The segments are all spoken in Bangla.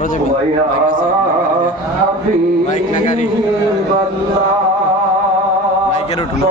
আরও যাবি। বাইক না গাড়ি। বাইকের উঠল।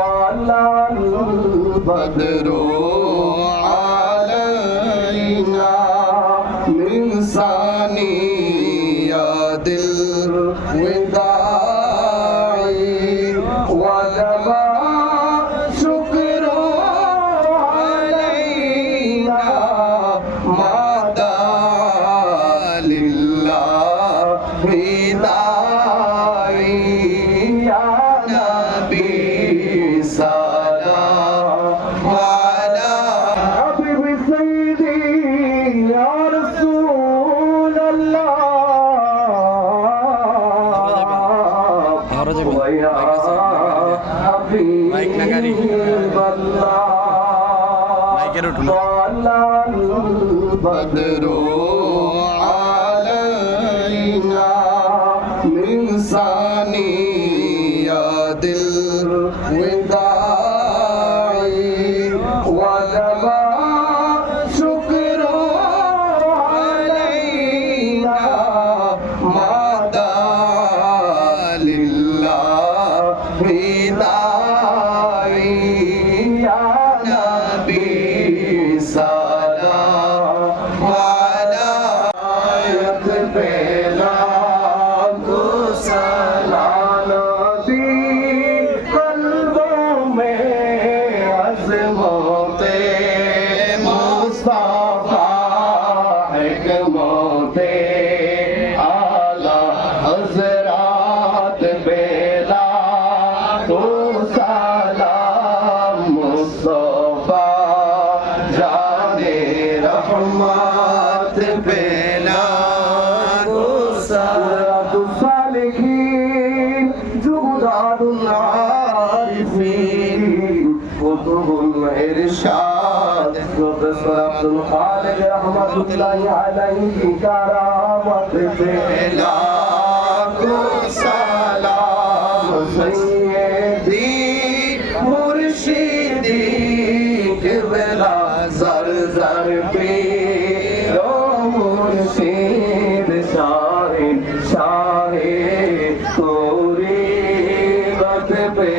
বাইক না গাড়ি বাইকের উঠুন Hey. हजरात बेला तो सलाम मुस्तफा जाने रहमत बेला तो सलात सालिहीन जुदादुल आरिफीन कुतुबुल इरशाद कुतुबुल खालिद रहमतुल्लाह अलैहि करामत बेला ছড়িয়ে দি মুর্শিদি কেবলা জর জর পে ও মুর্শিদ শাহে শাহে তোরে বত পে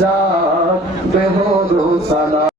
যাবে হলো সালাম।